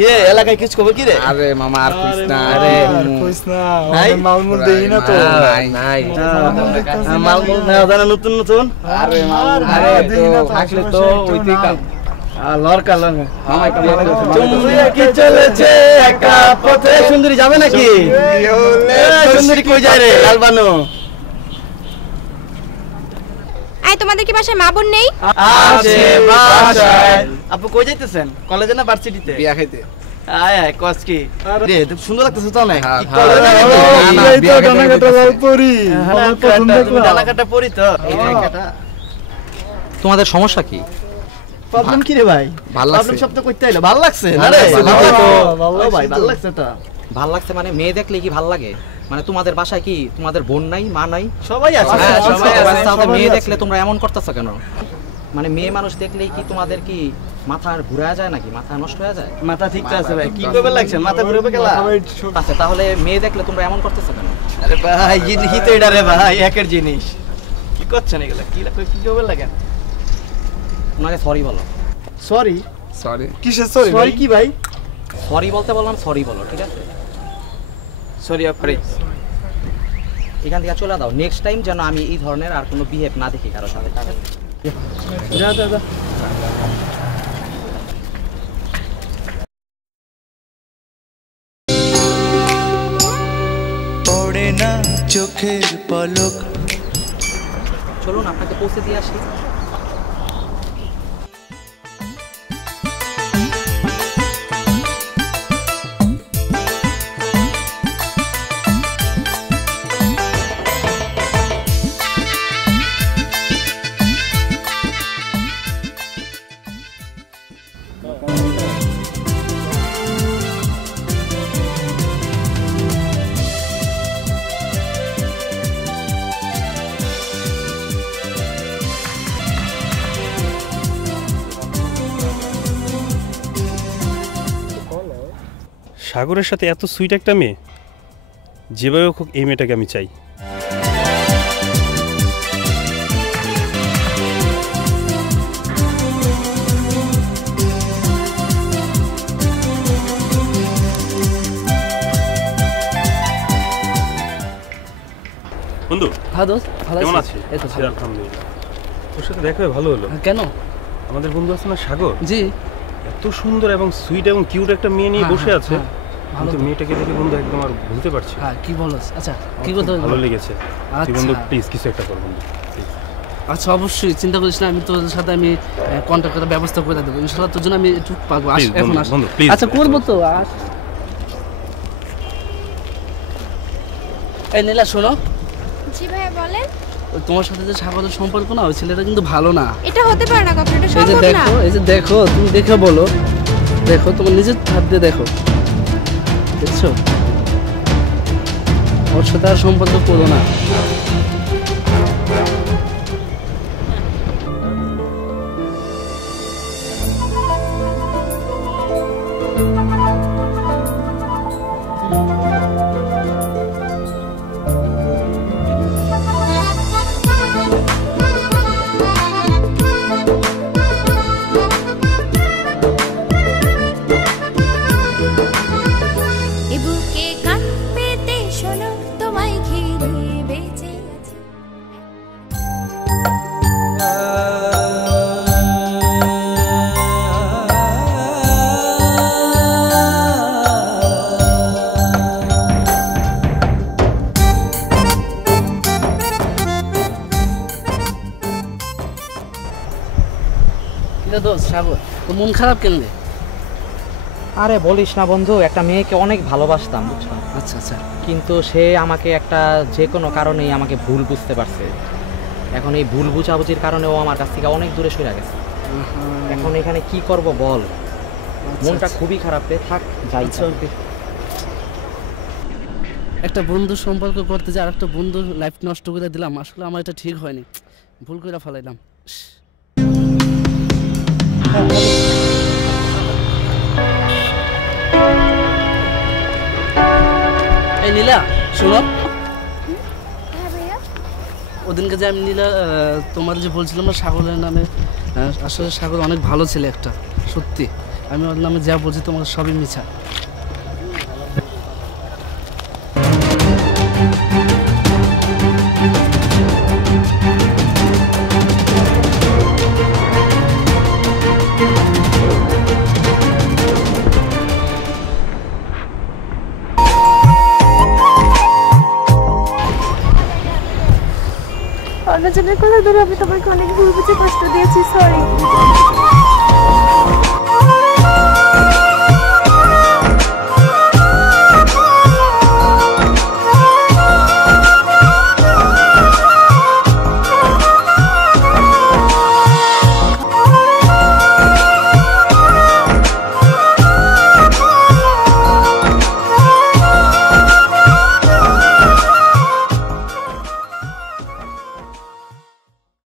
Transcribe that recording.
কে এলাকায় কিছু খবর কি রে? আরে মামা আর কইস না, আরে কইস না, আমাদের মালমুল দেই না তো। নাই মালমুল না জানা নতুন নতুন। আরে মামা আরে তো থাকলে তো ওইতেই কাম। লরকা লরকা মামা একটা মামা চুমরি কি চলেছে একা পথে সুন্দরী যাবে নাকি? সুন্দরী কই যায় রে লালবানু? আই তোমাদের কি বাসায় মা বোন নেই? আছে বাসায়। আপু কই যাইতেছেন? কলেজে না ভার্সিটিতে? বিয়া খাইতে। আয় আয় কস কি রে তুই সুন্দর লাগতেছ তো অনেক। কি হ্যাঁ, কলেজে হ্যাঁ, এই তো ডানাকাটা লাল পরি। আমার পছন্দ তুমি করা। ডানাকাটা পরি তো এই ডানাকাটা। তোমাদের সমস্যা কি? প্রবলেম কি রে ভাই? ভাল লাগছে। প্রবলেম সব তো কইতে আইলো ভাল লাগছে না ভাল রে? লাগছে, ভালো ভালো তো লাগছে। ও ভাই ভাল লাগছে তো। ভাল লাগছে মানে মেয়ে দেখলে কি ভাল লাগে? মানে তোমাদের বাসায় কি তোমাদের বোন নাই, মা নাই? সবাই আছে হ্যাঁ, সবাই আছে। তাহলে সবাই মেয়ে আছে। দেখলে তোমরা এমন করতেছো কেন? মানে মেয়ে মানুষ দেখলেই কি তোমাদের কি মাথা ঘুরে যায় নাকি? মাথা নষ্ট হয়ে যায়? মাথা ঠিক আছে ভাই কি করবে লাগছে মাথা ঘুরবে গেলা? আচ্ছা তাহলে মেয়ে দেখলে তোমরা এমন করতেছো কেন? আরে ভাই জিনিস তো এটা রে ভাই একের জিনিস কি করছেন এগুলা কি করবে লাগে? তোমাকে সরি বলো। Sorry sorry. কিসের সরি? সরি কি ভাই? সরি বলতে বললাম, সরি বলো, ঠিক আছে? সরি আপনি এখান থেকে চলে দাও। নেক্সট টাইম যেন আমি এই ধরনের আর কোনো বিহেভ না দেখি কারোর সাথে। যা যা যা পড়ে না চোখের পলক। চলুন আপনাকে পৌঁছে দিয়ে আসি। সাগরের সাথে এত সুইট একটা মেয়ে, যেভাবে হোক এই মেয়েটাকে আমি চাই। বন্ধু হ্যাঁ দোস্ত, ভালো কেমন আছিস? আছিস? এই তো আছি, ভালো। আলহামদুলিল্লাহ। তোর সাথে দেখা হয়ে ভালো হলো। কেন? আমাদের বন্ধু আছে না সাগর, জি এত সুন্দর এবং সুইট এবং কিউট একটা মেয়ে নিয়ে হ্যাঁ, বসে হ্যাঁ, আছে। হ্যাঁ, ভালো কিন্তু তো। মেয়েটাকে দেখে বন্ধু একদম আর ভুলতে পারছি না। হ্যাঁ কি বলস? আচ্ছা আমার কি খুব করতে হবে? ভালো লেগেছে। তুই বন্ধু আচ্ছা। প্লিজ কিছু একটা কর বন্ধু, please। আচ্ছা অবশ্যই চিন্তা করিস না, আমি তোর সাথে আমি কন্ট্যাক্ট করার ব্যবস্থা করে দেবো ইনশাআল্লাহ। তোর জন্য আমি একটু পাবো। আস Please, এখন বন্ধু, আস। বন্ধু, please, আচ্ছা করবো তো, আস। এই নীলা শোনো, জি ভাইয়া বলেন। ওই তোমার সাথে যে সাগরের সম্পর্ক না, ওই ছেলেটা কিন্তু ভালো না। এটা হতে পারে না কখনো, এটা এই যে সম্ভব না। দেখো, এই যে দেখো, তুমি দেখে বলো, দেখো তোমার নিজের হাত দিয়ে দেখো, দেখছো? ওর সাথে আর সম্পর্ক করো না। এ বুকে কান পেতে শোনো, তোমায় ঘিরে বেঁচে আছি। কিরে দোস্ত সাগর, তো মন খারাপ কেন রে? আরে বলিস না বন্ধু, একটা মেয়েকে অনেক ভালোবাসতাম, বুঝছো? আচ্ছা আচ্ছা। কিন্তু সে আমাকে একটা যে কোনো কারণেই আমাকে ভুল বুঝতে পারছে। এখন এই ভুল বুঝাবুঝির কারণে ও আমার কাছ থেকে অনেক দূরে সরে গেছে। এখন এখানে কি করব বল? মনটা খুবই খারাপ রে। থাক যাই। আচ্ছা, ওকে। একটা বন্ধুর সম্পর্ক করতে যে আর একটা বন্ধুর লাইফ নষ্ট করে দিলাম, আসলে আমার এটা ঠিক হয়নি, ভুল করে ফেলাইলাম। এই নীলা শোনো, হ্যাঁ ভাইয়া ওদিনকে যে আমি নীলা তোমার যে বলছিলাম না সাগরের নামে, আসলে সাগর অনেক ভালো ছেলে একটা, সত্যি। আমি ওর নামে যা বলছি তোমার সবই মিছা। অন্যজনের কথা ধরে আমি তোমাকে অনেক ভুল বুঝে কষ্ট দিয়েছি, সরি।